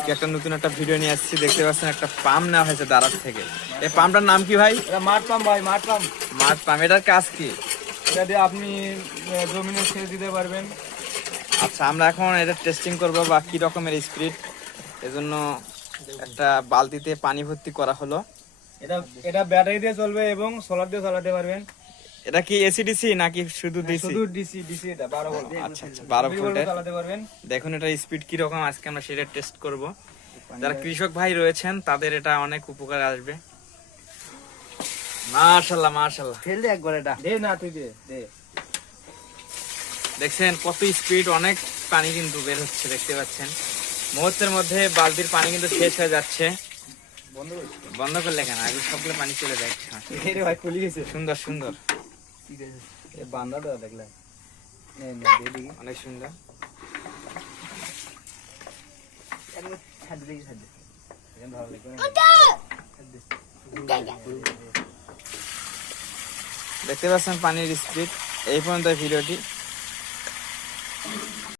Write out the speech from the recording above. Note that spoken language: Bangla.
আজকে একটা নতুন একটা ভিডিও নিয়ে আসছি। দেখতে পাচ্ছেন একটা পাম্প নেওয়া হয়েছে দারাজ থেকে। এই পাম্পটার নাম কি ভাই? এটা মাঠ পাম্প ভাই, মাঠ পাম্প। মাঠ পাম্প, এটার কাজ কি? এটা দিয়ে আপনি জমিনে সেচ দিতে পারবেন। আচ্ছা, আমরা এখন এটা টেস্টিং করব বা কি রকমের স্পিড, এজন্য একটা বালতিতে পানি ভর্তি করা হলো। এটা এটা ব্যাটারি দিয়ে চলবে এবং সোলার দিয়ে চালাতে পারবেন। এটা কি এসি ডিসি নাকি শুধু ডিসি? শুধু ডিসি, ডিসি এটা 12 ভোল্ট। আচ্ছা আচ্ছা, 12 ভোল্টের। চালাতে পারবেন। দেখুন এটার স্পিড কি রকম, আজকে আমরা সেটা টেস্ট করব। যারা কৃষক ভাই রয়েছেন তাদের এটা অনেক উপকার আসবে। মাশাআল্লাহ মাশাআল্লাহ, ফেল দে একবার, এটা দে না, তুই দে দে। দেখছেন কত স্পিড, অনেক পানি কিন্তু বের হচ্ছে। দেখতে পাচ্ছেন মুহূর্তের মধ্যে বালতির পানি কিন্তু শেষ হয়ে যাচ্ছে। বন্ধ করলে কেন, আগে সবগুলো পানি চলে যায়। রে ভাই খুলে গেছে। সুন্দর সুন্দর, ঠিক আছে, এই বান্দাটা দেখলে নে নে দে দেখি। অনেক সুন্দর। একবার ছাড় দে, ছাড় দে। এখন ভালো লাগবে না। দেখতে পাচ্ছেন পানির স্পিড। এই পর্যন্ত ভিডিওটি।